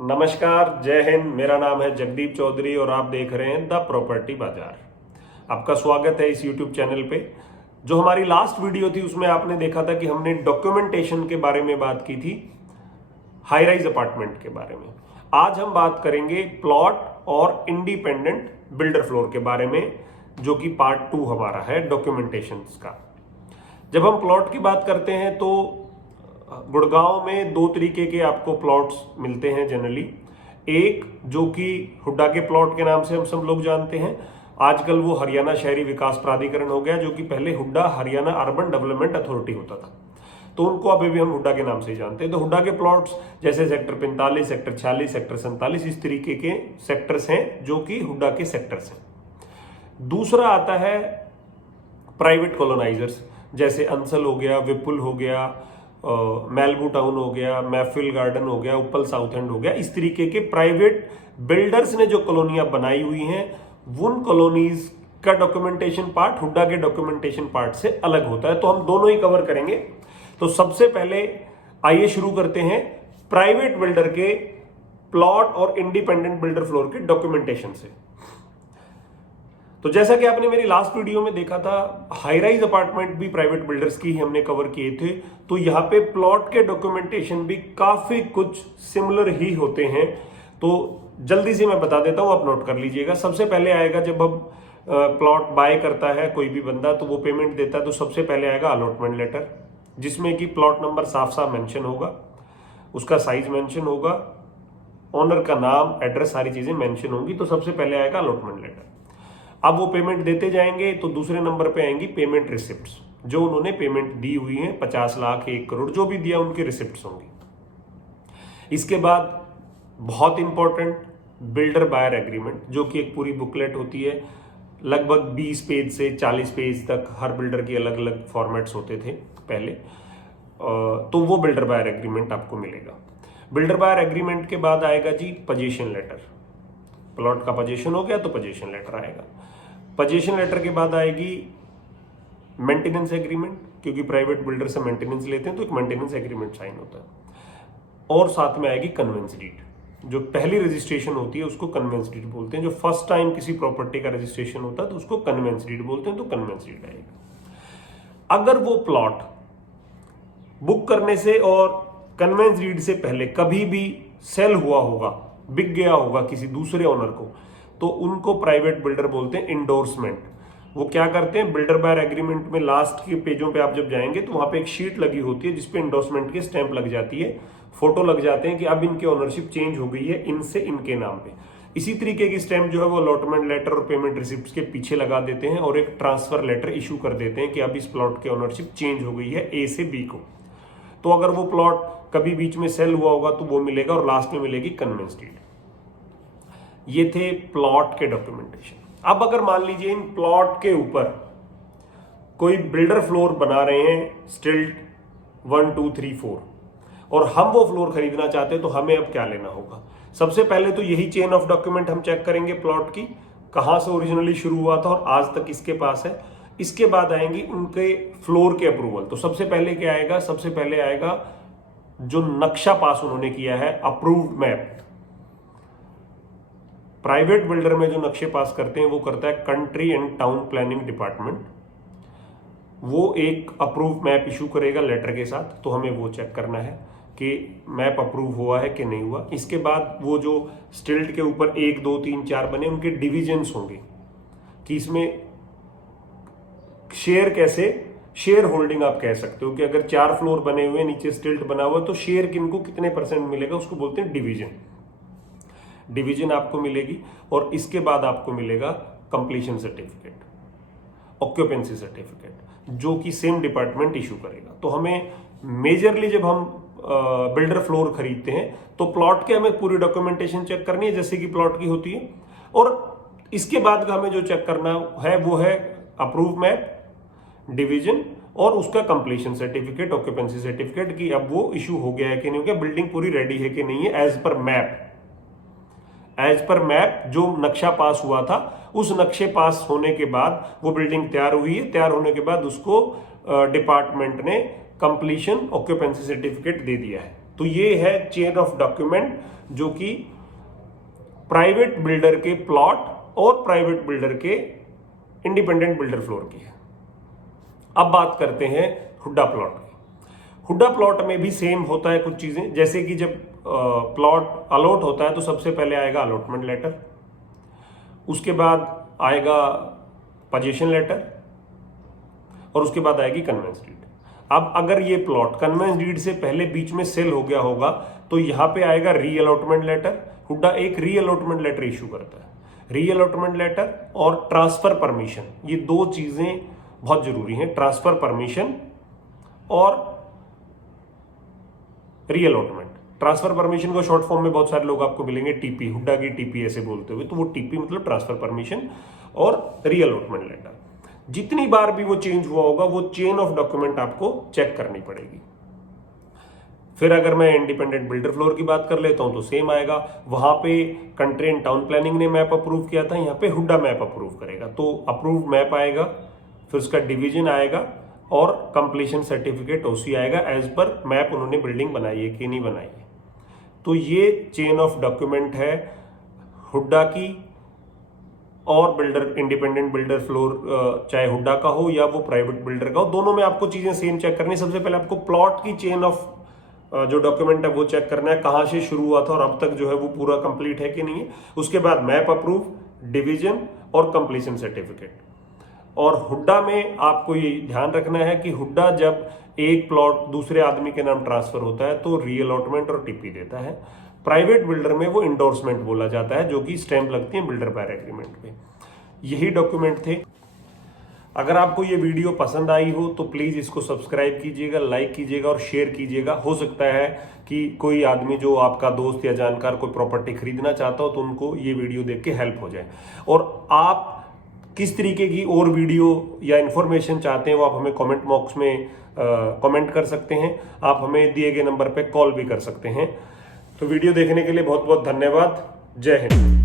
नमस्कार, जय हिंद। मेरा नाम है जगदीप चौधरी और आप देख रहे हैं द प्रॉपर्टी बाजार। आपका स्वागत है इस YouTube चैनल पे। जो हमारी लास्ट वीडियो थी उसमें आपने देखा था कि हमने डॉक्यूमेंटेशन के बारे में बात की थी, हाई राइज अपार्टमेंट के बारे में। आज हम बात करेंगे प्लॉट और इंडिपेंडेंट बिल्डर फ्लोर के बारे में, जो कि पार्ट 2 हमारा है डॉक्यूमेंटेशन का। जब हम प्लॉट की बात करते हैं तो गुड़गांव में दो तरीके के आपको प्लॉट्स मिलते हैं जनरली। एक जो कि हुड्डा के प्लॉट के नाम से हम सब लोग जानते हैं, आजकल वो हरियाणा शहरी विकास प्राधिकरण हो गया, जो कि पहले Hooda Haryana urban development authority होता था, तो उनको अभी भी हम हुड्डा के नाम से ही जानते हैं। तो हुड्डा के प्लॉट्स जैसे सेक्टर 45, सेक्टर 46, सेक्टर 47, इस तरीके के सेक्टर्स हैं जो कि हुड्डा के सेक्टर्स हैं। दूसरा आता है प्राइवेट कॉलोनाइजर्स, जैसे अंसल हो गया, विपुल हो गया, मेलबू टाउन हो गया, महफिल गार्डन हो गया, उपल साउथ एंड हो गया। इस तरीके के प्राइवेट बिल्डर्स ने जो कॉलोनियां बनाई हुई हैं, उन कॉलोनीज का डॉक्यूमेंटेशन पार्ट हुड्डा के डॉक्यूमेंटेशन पार्ट से अलग होता है। तो हम दोनों ही कवर करेंगे। तो सबसे पहले आइए शुरू करते हैं प्राइवेट बिल्डर के प्लॉट और इंडिपेंडेंट बिल्डर फ्लोर के डॉक्यूमेंटेशन से। तो जैसा कि आपने मेरी लास्ट वीडियो में देखा था, हाई राइज अपार्टमेंट भी प्राइवेट बिल्डर्स की ही हमने कवर किए थे। तो यहाँ पे प्लॉट के डॉक्यूमेंटेशन भी काफी कुछ सिमिलर ही होते हैं। तो जल्दी से मैं बता देता हूं, आप नोट कर लीजिएगा। सबसे पहले आएगा, जब हम प्लॉट बाय करता है कोई भी बंदा तो वो पेमेंट देता है, तो सबसे पहले आएगा अलॉटमेंट लेटर, जिसमें कि प्लॉट नंबर साफ साफ मेंशन होगा, उसका साइज मेंशन होगा, ओनर का नाम, एड्रेस, सारी चीजें मेंशन होंगी। तो सबसे पहले आएगा अलॉटमेंट लेटर। अब वो पेमेंट देते जाएंगे तो दूसरे नंबर पे आएंगी पेमेंट रिसिप्ट्स, जो उन्होंने पेमेंट दी हुई है, 50 लाख, 1 करोड़, जो भी दिया उनकी रिसिप्ट्स होंगी। इसके बाद बहुत इंपॉर्टेंट बिल्डर बायर एग्रीमेंट, जो कि एक पूरी बुकलेट होती है, लगभग 20 पेज से 40 पेज तक। हर बिल्डर की अलग अलग फॉर्मेट्स होते थे पहले। तो वो बिल्डर बायर एग्रीमेंट आपको मिलेगा। बिल्डर बायर एग्रीमेंट के बाद आएगा जी पोजीशन लेटर। प्लॉट का पोजीशन हो गया तो पोजीशन लेटर आएगा। पोजीशन लेटर के बाद आएगी मेंटेनेंस एग्रीमेंट, क्योंकि प्राइवेट बिल्डर से मेंटेनेंस लेते हैं तो एक मेंटेनेंस एग्रीमेंट साइन होता है। और साथ में आएगी कन्वेंस डीड। जो पहली रजिस्ट्रेशन होती है उसको कन्वेंस डीड बोलते हैं। जो फर्स्ट टाइम किसी प्रॉपर्टी का रजिस्ट्रेशन होता है तो उसको कन्वेंस डीड बोलते हैं, तो कन्वेंस डीड आएगा। अगर वो प्लॉट बुक करने से और कन्वेंस डीड से पहले कभी भी सेल हुआ होगा, बिक गया होगा किसी दूसरे ओनर को, तो उनको प्राइवेट बिल्डर बोलते हैं इंडोर्समेंट। वो क्या करते हैं, बिल्डर बायर एग्रीमेंट में लास्ट के पेजों पे आप जब जाएंगे तो वहां पे एक शीट लगी होती है जिसपे इंडोर्समेंट के स्टैंप लग जाती है, फोटो लग जाते हैं कि अब इनकी ओनरशिप चेंज हो गई है इनसे इनके नाम पे। इसी तरीके की स्टैंप जो है वो अलॉटमेंट लेटर और पेमेंट रिसिप्ट के पीछे लगा देते हैं और एक ट्रांसफर लेटर इशू कर देते हैं कि अब इस प्लॉट की ओनरशिप चेंज हो गई है ए से बी को। तो अगर वो प्लॉट कभी बीच में सेल हुआ होगा तो वो मिलेगा, और लास्ट में मिलेगी कन्वेंस डीड। ये थे प्लॉट के डॉक्यूमेंटेशन। अब अगर मान लीजिए इन प्लॉट के ऊपर कोई बिल्डर फ्लोर बना रहे हैं, स्टिल्ट 1 2 3 4, और हम वो फ्लोर खरीदना चाहते हैं, तो हमें अब क्या लेना होगा। सबसे पहले तो यही चेन ऑफ डॉक्यूमेंट हम चेक करेंगे प्लॉट की, कहां से ओरिजिनली शुरू हुआ था और आज तक इसके पास है। इसके बाद आएंगी उनके फ्लोर के अप्रूवल। तो सबसे पहले क्या आएगा, सबसे पहले आएगा जो नक्शा पास उन्होंने किया है, अप्रूव्ड मैप। प्राइवेट बिल्डर में जो नक्शे पास करते हैं वो करता है country and town planning department. वो एक अप्रूव मैप इशू करेगा लेटर के साथ, तो हमें वो चेक करना है कि मैप अप्रूव हुआ है कि नहीं हुआ। इसके बाद वो जो स्टिल्ट के ऊपर 1 2 3 4 बने, उनके डिविजन्स होंगे कि इसमें शेयर कैसे, शेयर होल्डिंग आप कह सकते हो कि अगर 4 फ्लोर बने हुए, नीचे स्टिल्ट बना हुआ, तो शेयर किनको कितने % मिलेगा, उसको बोलते हैं डिवीजन। डिवीजन आपको मिलेगी। और इसके बाद आपको मिलेगा कंप्लीशन सर्टिफिकेट, ऑक्यूपेंसी सर्टिफिकेट, जो कि सेम डिपार्टमेंट इशू करेगा। तो हमें मेजरली जब हम बिल्डर फ्लोर खरीदते हैं तो प्लॉट के हमें पूरी डॉक्यूमेंटेशन चेक करनी है, जैसे कि प्लॉट की होती है। और इसके बाद हमें जो चेक करना है वो है अप्रूव मैप, डिवीजन और उसका कंप्लीशन सर्टिफिकेट, ऑक्यूपेंसी सर्टिफिकेट, कि अब वो इशू हो गया है कि नहीं हो गया, बिल्डिंग पूरी रेडी है कि नहीं है as per map. As per map जो नक्शा पास हुआ था, उस नक्शे पास होने के बाद वो बिल्डिंग तैयार हुई है। तैयार होने के बाद उसको डिपार्टमेंट ने कंप्लीशन ऑक्यूपेंसी सर्टिफिकेट दे दिया है। तो ये है चेन ऑफ डॉक्यूमेंट जो कि प्राइवेट बिल्डर के प्लॉट और प्राइवेट बिल्डर के इंडिपेंडेंट बिल्डर फ्लोर की है। अब बात करते हैं हुड्डा प्लॉट की। हुड्डा प्लॉट में भी सेम होता है कुछ चीजें, जैसे कि जब प्लॉट अलॉट होता है तो सबसे पहले आएगा अलॉटमेंट लेटर, उसके बाद आएगा पोजीशन लेटर और उसके बाद आएगी कन्वेंस डीड। अब अगर ये प्लॉट कन्वेंस डीड से पहले बीच में सेल हो गया होगा तो यहां पे आएगा री अलॉटमेंट लेटर। हुड्डा एक री अलॉटमेंट लेटर इशू करता है। री अलॉटमेंट लेटर और ट्रांसफर परमिशन, ये दो चीजें बहुत जरूरी हैं, ट्रांसफर परमिशन और री अलॉटमेंट। ट्रांसफर परमिशन को शॉर्ट फॉर्म में बहुत सारे लोग आपको मिलेंगे टीपी, हुड्डा की टीपी ऐसे बोलते हुए, तो वो टीपी मतलब ट्रांसफर परमिशन और री अलॉटमेंट लेटर। जितनी बार भी वो चेंज हुआ होगा वो चेन ऑफ डॉक्यूमेंट आपको चेक करनी पड़ेगी। फिर अगर मैं इंडिपेंडेंट बिल्डर फ्लोर की बात कर लेता हूं तो सेम आएगा। वहां पे कंट्री एंड टाउन प्लानिंग ने मैप अप्रूव किया था, यहाँ पे हुड्डा मैप अप्रूव करेगा, तो अप्रूव्ड मैप आएगा, फिर उसका डिवीजन आएगा और कंप्लीशन सर्टिफिकेट ओसी आएगा एज पर मैप उन्होंने बिल्डिंग बनाई है कि नहीं बनाई है। तो ये चेन ऑफ डॉक्यूमेंट है हुड्डा की और बिल्डर इंडिपेंडेंट बिल्डर फ्लोर, चाहे हुड्डा का हो या वो प्राइवेट बिल्डर का हो, दोनों में आपको चीजें सेम चेक करनी है। सबसे पहले आपको प्लॉट की चेन ऑफ जो डॉक्यूमेंट है वो चेक करना है, कहां से शुरू हुआ था और अब तक जो है वो पूरा कंप्लीट है कि नहीं है। उसके बाद मैप अप्रूव, डिवीजन और कंप्लीशन सर्टिफिकेट। और हुड्डा में आपको ये ध्यान रखना है कि हुड्डा जब एक प्लॉट दूसरे आदमी के नाम ट्रांसफर होता है तो री अलॉटमेंट और टीपी देता है। प्राइवेट बिल्डर में वो इंडोर्समेंट बोला जाता है, जो कि स्टैंप लगती है बिल्डर बायर एग्रीमेंट पे। यही डॉक्यूमेंट थे। अगर आपको ये वीडियो पसंद आई हो तो प्लीज इसको सब्सक्राइब कीजिएगा, लाइक कीजिएगा और शेयर कीजिएगा। हो सकता है कि कोई आदमी जो आपका दोस्त या जानकार कोई प्रॉपर्टी खरीदना चाहता हो तो उनको ये वीडियो देख के हेल्प हो जाए। और आप किस तरीके की और वीडियो या इंफॉर्मेशन चाहते हैं वो आप हमें कमेंट बॉक्स में कमेंट कर सकते हैं। आप हमें दिए गए नंबर पे कॉल भी कर सकते हैं। तो वीडियो देखने के लिए बहुत बहुत धन्यवाद। जय हिंद।